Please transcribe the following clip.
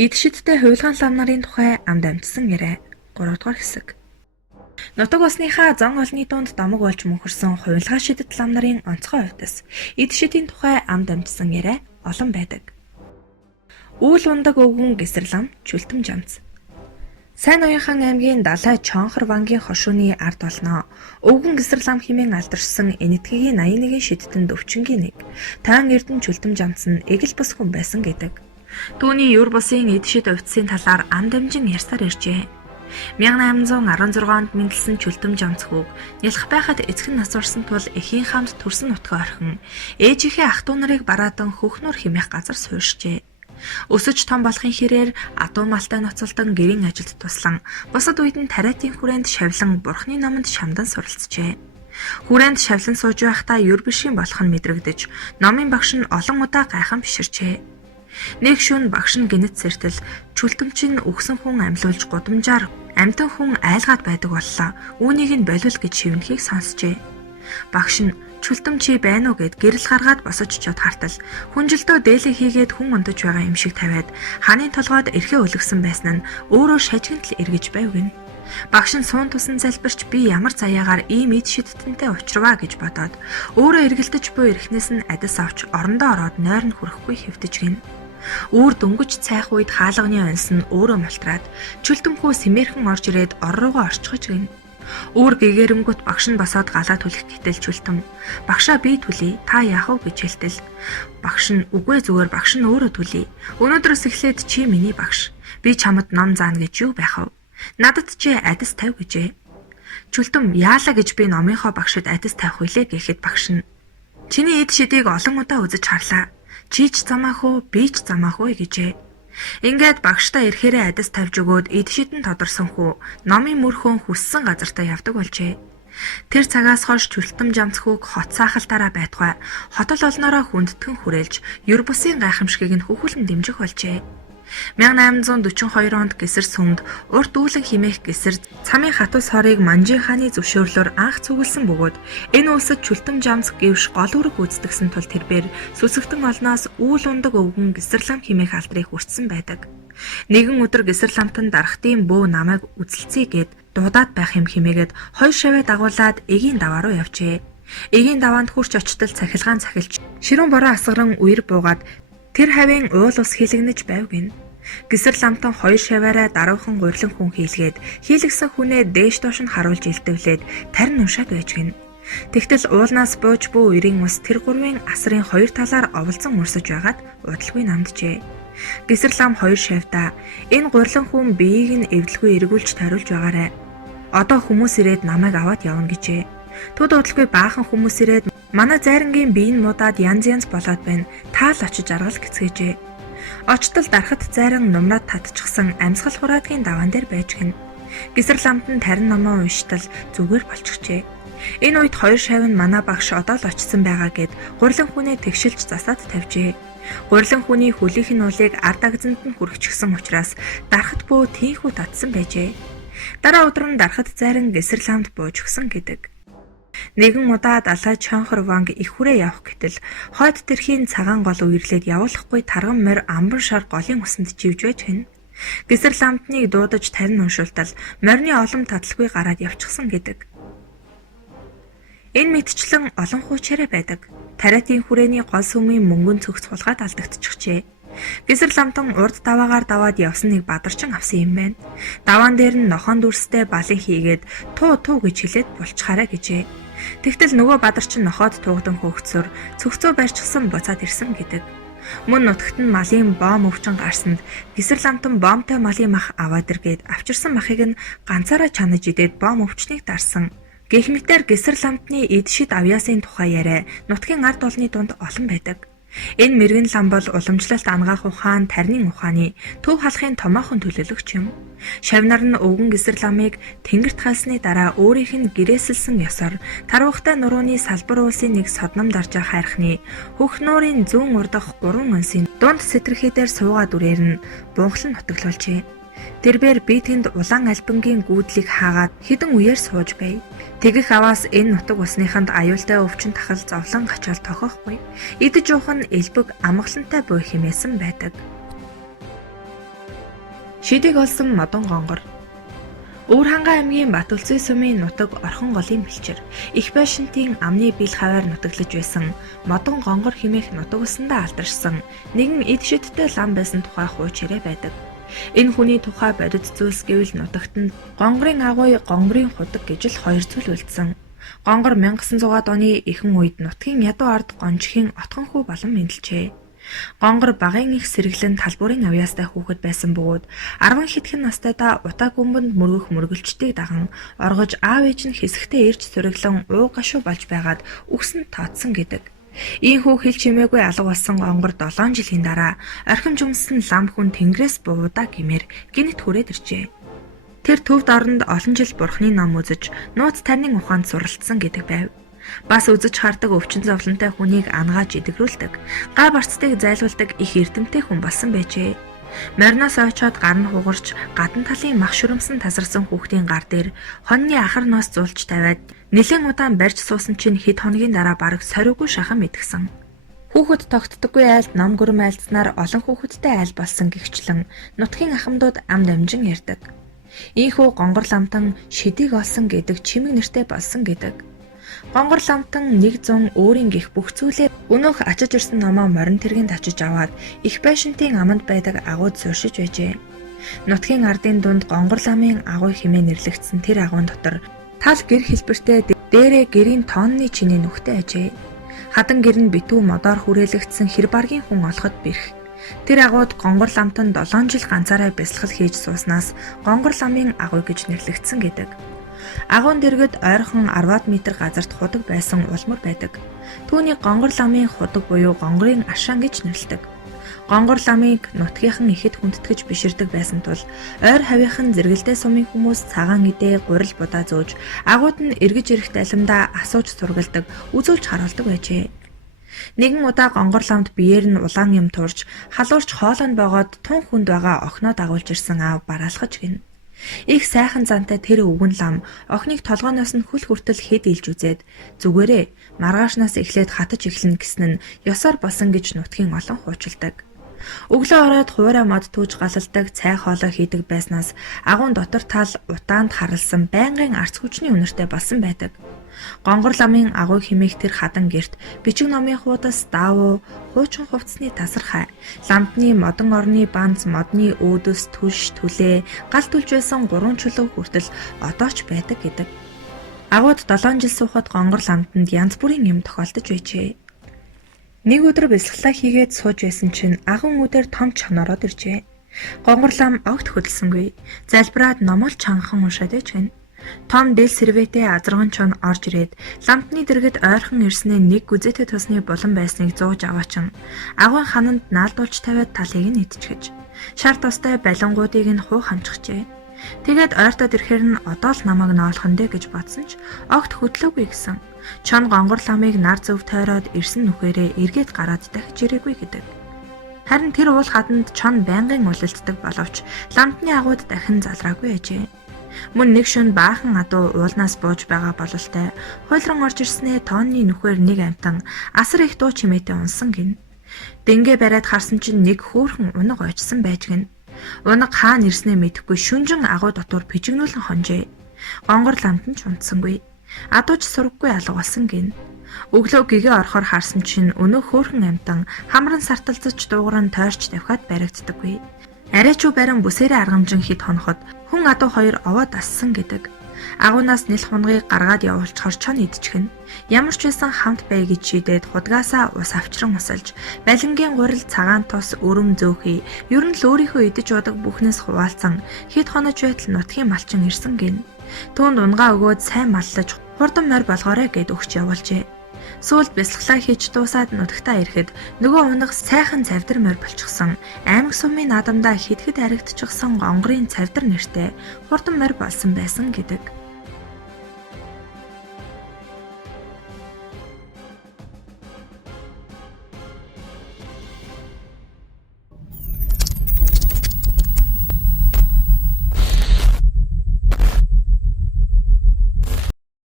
Эд шидтэй хувилгаан лам нарын тухай амд амтсан яриа 3 дугаар хэсэг. Нутаг усныхаа зан олны дунд домог болж мөнхөрсөн хувилгаан шидэт лам нарын онцгой хувьдас эд шидийн тухай амд амтсан яриа олон байдаг. Үүл ундаг өвгөн гэсэр лам чүлтэм жамц. Сайн Уянхан аймгийн Далай Чонхор вангийн хошууны ард олноо өвгөн гэсэр лам хэмээн алдаршсан энэтхэгийн 81 шидтэн өвчнгийн нэг Таан Эрдэнэ чүлтэм жамц нь эгэл бус хүн байсан гэдэг. Түүний юр бусын эд шид увдсын талаар ам дамжин ярьсаар иржээ. 1816 онд мэндэлсэн чүлтэм жамц хүүг нялх байхад эцэг нь нас орсон тул эхийн хамт төрсөн нутгаа орхин ээжийнхээ ах トゥ нарыг бараатан хөхнөр хэмээх газар суурьшжээ. Өсөж том болохын хэрээр адуу малтай ноцолдон гэрийн ажилд туслан бусад үед нь тариатын хүрээнд шавлан бурхны номонд шамдан суралцжээ. Хүрээнд шавлан сууж байхдаа юр бишийн болох нь мэдрэгдэж номын багш нь олон удаа гайхан биширчээ. Нэг шөнө багш нь гинэт сэртэл чүлтэмчин өгсөн хүн амьлуулж гудамжаар амьтан хүн айлгаад байдаг боллоо. Үүнийг нь болил гэж шивнэхийг сонсчээ. Багш нь чүлтэм чи байна уу гэд гэрэл гаргаад босож чад хартал хүнжилтөө дээлээ хийгээд хүн унтаж байгаа юм шиг тавиад хааны толгойд эрхээ өлгсөн байсан нь өөрөө шажигнтал эргэж байв гин. Багш нь суун тусан залбирч би ямар заяагаар ийм эд шидтэнтэй учрваа гэж бодоод өөрөө эргэлдэж буй эрхнээс нь адис авч орондоо ороод нойр нь хүрэхгүй хэвтэж гин. Үүр дөнгөж цайх үед хаалганы онс нь өөрөө мултраад чүлтэмхүү сэмээрхэн орж ирээд ор руугаа орчхож гин. Үүр гэгэрэнгүүт багш нь босоод галаа түлэх гэтэл чүлтэм багшаа би түлье та яах вэ гэж хэлтэл багш нь үгүй зүгээр багш нь өөрөө түлье. Өнөөдрөөс эхлээд чи миний багш. Би чамд ном заана гэж юу байх вэ? Надад чи адис тавь гэжээ. Чүлтэм яалаа гэж би номынхоо багшид адис тавих вүлээ гэхэд багш нь чиний эд шидийг олон удаа үзэж харлаа. Чи ч замаах уу, би ч замаах уу гэжээ. Ингээд багштай ирэхээрээ адис тавьж өгөөд эд шидэн тодорсон хүү номын мөрхөн хүссэн газартаа явдаг болжээ. Тэр цагаас хойш чүлтэм жамцхүүг хот саахалтаараа байтугай хотол олноороо хүндэтгэн хүрээлж юр бусын гайхамшигыг нь хөхүүлэн дэмжих болжээ. 1842 онд Гэсэр сүмд урт үүлэн химээх Гэсэр цамын хатус хорыг Манжин хааны зөвшөөрлөөр анх цугласан бөгөөд энэ улсад чүлтэм жамц гэвш гол үүрэг гүйцэтгэсэн тул тэрээр сүсэгтэн олноос үүл ундаг өвгөн Гэсэр лам химээх алдрыг хүртсэн байдаг. Нэгэн өдөр Гэсэр ламтан дарахтын бөө намайг үзэлцээ гэд дуудаад байх юм химээгээд хоёр шавээ дагуулад эгийн даваа руу явжээ. Эгийн даваанд хурч очтол цахилгаан цахилж ширүүн бороо асгаран үер буугаад тэр хавийн уул ус хилэгнэж байв гин. Гэсэр ламтан хоёр шаваараа даруухан гурилан хүн хийлгээд хийлгсэн хүнээ дээш доош нь харуулж илтвлээд тарин уншаад байж гин. Тэгтэл уулнаас бууж буй үерийн ус тэр гурвын асрын хоёр талаар оволцон урсаж байгаад удалгүй намджээ. Гэсэр лам хоёр шавьдаа энэ гурилан хүн биеийг нь эвдэлгүй эргүүлж тариулж байгаарэ. Одоо хүмүүс ирээд намайг аваад явна гэжээ. Төд удалгүй баахан хүмүүс ирээд манай зайрангийн биеийн муудаад янз янз болоод байна. Таал очиж аргал гэцгээжээ. Очтол дарахад зайран нумраад татчихсан амьсгал хураадгийн даваан дээр байж гин. Гэсэр ламтан тарин номоо унштал зүгээр болчихжээ. Энэ үед хоёр шавь нь манай багш одоо л очсон байгаа гэд гурилан хүнээ тэгшилж засаад тавьжээ. Гурилан хүний хөлийнх нь уулыг ард агзанд нь хүрчихсэн учраас дарахад бөө тийхүү татсан байжээ. Дараа өдөр нь дарахад зайран Гэсэр ламд бууж өгсөн гэдэг. Нэгэн удаа Далай Чонхор ванг их хүрээ явах гэтэл хойд тэрхийн цагаан гол үерлээд явуулахгүй тарган морь амбан шар голын усанд живж байж гин. Гэсэр ламтныг дуудаж тарин уншуултал морины олон таталгүй гараад явчихсан гэдэг. Энэ мэдчлэн олон хуучаараа байдаг. Тариатын хүрээний гол сүмийн мөнгөн цогц хулгаад алдагдчихжээ. Гэсэр ламтан урд даваагаар даваад явсан нэг бадарчин авсан юм байна. Даваан дээр нь нохон дүрстэй балын хийгээд туу гэж хэлээд булчхаарай гэжээ. Тэгтэл нөгөө бадарчин нохоод туугдан хөөгцөр цогцоо барьчихсан буцаад ирсэн гэдэг. Мөн нутагт нь малын боом өвчин гарсанд Гэсэр ламтан боомтой малын мах аваад иргээд авчирсан махыг нь ганцаараа чанаж идээд боом өвчнийг дарсан. Гэх мэтээр Гэсэр ламтны эд шид авьяасын тухай яриа нутгийн ард олны дунд олон байдаг. Энэ мэрэгэн лам бол уламжлалт ангаах ухаан, тарины ухааны төв халахын томоохон төлөөлөгч юм. Шавнар нь өвгөн Гэсэр ламыг тэнгэрт хайлсны дараа өөрийнх нь гэрээсэлсэн ёсоор тарвахтай нурууны салбар уулсын нэг содном даржаа хайрхны хөх нуурын зүүн урдах 3 онсын дунд сэтэрхий дээр суугаад үрээр нь бунхлан нутаглуулжээ. Тэрбээр би тэнд улаан альбингийн гүйдлийг хаагаад хідэн үеэр сууж бай. Тэгэх аваас энэ нутаг усныханд аюултай өвчин тахал зовлон гачаал тохиохгүй. Идэж уух нь элбэг амгалантай буй хэмээсэн байдаг. Шидийг олсон модон гонгор. Өвөрхангай аймгийн Батүлцэн сумын нутаг Орхон голын бэлчээр их байшинтын амны бил хаваар нутаглаж байсан модон гонгор хэмээх нутаг усандаа алдаршсан нэгэн эд шидтэй лам байсан тухай хууч хэрэг байдаг. Энэ хүний тухай бодит зүйлс гэвэл нутагтанд гонгорын агуй, гонгорын худаг гэж л хоёр зүйл үлдсэн. Гонгор 1900-аад оны эхэн үед нутгийн ядуу ард гонжхийн отхон хүү болон мэдлжээ. Гонгор багын их сэргэлэн талбуурын авьяастай хүүхэд байсан бөгөөд 10 хэдхэн настайдаа утаа гүмбэнд мөргөх мөргөлчдийг даган оргож аав ээж нь хэсэгтээ ирж суриглан уу гашуу болж байгаад үгсэнд тооцсон гэдэг. Ийхүү хэл чимээгүй алга болсон гонгор 7 жилийн дараа орхин жумсан лам хүн тэнгэрээс буудаа гэмээр гинт хүрээд иржээ. Тэр төвд оронд олон жил бурхны ном үзэж нууц тарнын ухаанд суралцсан гэдэг байв. Бас үзэж хардаг өвчин зовлонтой хүнийг ангааж идэврүүлдэг, гай барцдыг зайлуулдаг их эрдэмтэй хүн болсон байжээ. Мориноос очоод гар нь хугарч, гадна талын мах шүрмсэн тасарсан хүүхдийн гар дээр хоньны ахар ноос зулж тавиад нэлээд удаан барьж суусан чинь хэд хоногийн дараа бараг сориггүй шахан мэдгсэн. Хүүхэд тогтдоггүй айлд ном гүрэм айлдснаар олон хүүхэдтэй айл болсон гихчлэн нутгийн ахмадууд ам дамжин ярьдаг. Ийхүү гонгор ламтан шидийг олсон гэдэг чимэг нэртэй болсон гэдэг. Гонгор ламтан 100 өөрийн гих бүх зүйлээ өнөөх ачиж ирсэн номоо морин тэргэнд очиж аваад их байшинтын аманд байдаг агууд сууршиж байжээ. Нутгийн ардын дунд гонгор ламын агуй хэмээн нэрлэгдсэн тэр агуун дотор тал гэр хэлбэртэй дээрээ гэрийн тоонны чиний нүхтэй ажээ. Хадан гэр нь битүү модоор хүрээлэгдсэн хэр баргийн хүн олоход бэрх. Тэр агууд гонгор ламтан 7 жил ганцаараа бясалгал хийж сууснаас гонгор ламын агуй гэж нэрлэгдсэн гэдэг. Агуун дэргэд ойрхон 10 м газарт худаг байсан улмар байдаг. Түүнийг гонгор ламын худаг буюу гонгорын ашаан гэж нэрлэдэг. Гонгор ламыг нутгийнхан ихэд хүндэтгэж биширдэг байсан тул ойр хавийнхан зэрэгэлдээ сумын хүмүүс цагаан идэ гурил будаа зөөж агууд нь эргэж ирэх далимдаа асууж сургалдаг, үзүүлж харуулдаг байжээ. Нэгэн удаа гонгор ламд биеэр нь улаан юм турж, халуурч хоолойн богоод тун хүнд байгаа охиноо дагуулж ирсэн аав бараалхаж гин. Их сайхан зантай тэр өвгөн лам охиныг толгооноос нь хөл хүртэл хэд илж үзээд зүгээрээ маргаашнаас эхлээд хатаж эхлэн гэсэн нь ёсоор болсон гэж нутгийн олон хуучилдаг. Өглөө ороод хуурай мод түүж галалдаг, цай хоолой хийдэг байснаас агуун дотор тал утаанд харалсан байнгын арц хүчний үнэртэй болсон байдаг. Гонгор ламын агуй хэмээх тэр хадан герт бичиг номын хуудас даавуу хуучин хувцсны тасархай ламтны модон орны банц модны өөдөс түлш түлээ гал түлж байсан 3 чулуу хүртэл одоо ч байдаг гэдэг. Агууд 7 жил суухад гонгор ламтанд янз бүрийн юм тохиолдож байжээ. Нэг өдөр бэлсгэлээ хийгээд сууж байсан чинь агуун үдээр том чон ороод иржээ. Гонгор лам огт хөдөлсөнгүй. Залбираад номол чангахан уншаад байж гэн. Том дэл сервэтэ азарган чон орж ирээд ламтны дэргэд ойрхон ирснээ нэг гүзээтэй тусны булан байсныг зууж аваачин агуун хананд наалдуулж тавиад талыг нь идчихэж шар тостой балингуудыг нь хуу хамчихжээ. Тэгээд ойртоод ирэхээр нь одоо л намайг ноолхон дээ гэж бодсон ч огт хөдлөөгүй гэсэн. Чон гонгор ламыг нар зөв тойроод ирсэн нүхээрээ эргээд гараад дахиж ирээгүй гэдэг. Харин тэр уул хаданд чон байнгын улилддаг боловч ламтны агууд дахин залраагүй ажээ. Мөн нэг шөнө баахан адуу уулнаас бууж байгаа бололтой хойлрон орж ирснээ тооны нүхээр нэг амтан асар их дуу чимээтэй унсан гин. Дэнгээ бариад харсан чинь нэг хөөхөн унаг ойчсан байж гин. Унаг хаана ирснээ мэдэхгүй шүнжин агуу дотор пижигнүүлэн хонжээ. Гонгор ламтан ч унтсангүй. Адууч сурггүй алга болсон гин. Өглөө гэгээ орохоор харсан чинь өнөө хөөхөн амтан хамран сарталцаж дуугаран тойрч тавхиад баригддаггүй. Арайчуу барин бүсээрээ аргамжин хит хоноход хүн адуу хоёр овоод ассан гэдэг. Агуунаас нэл хунгийг гаргаад явуулчихор чон идчихэн. Ямар ч байсан хамт бай гэж шийдээд худгаасаа ус авчран усалж, балингийн гурил цагаан тос өрөм зөөхий, ер нь л өөрийнхөө идэж удаг бүхнээс хуваалцсан хит хонож байтал нутгийн малчин ирсэн гин. Түүнд унгаа өгөөд сайн маллаж хурдан морь болгоорой гэд өгч явуулжээ. Сүүлд бясалгалаа хийж дуусаад нутагтаа ирэхэд нөгөө унаг сайхан цавдар морь болчихсон. Аймаг сумын наадамдаа хэд хэд харагдчихсан гонгорын цавдар нэртэй хурдан морь болсон байсан гэдэг.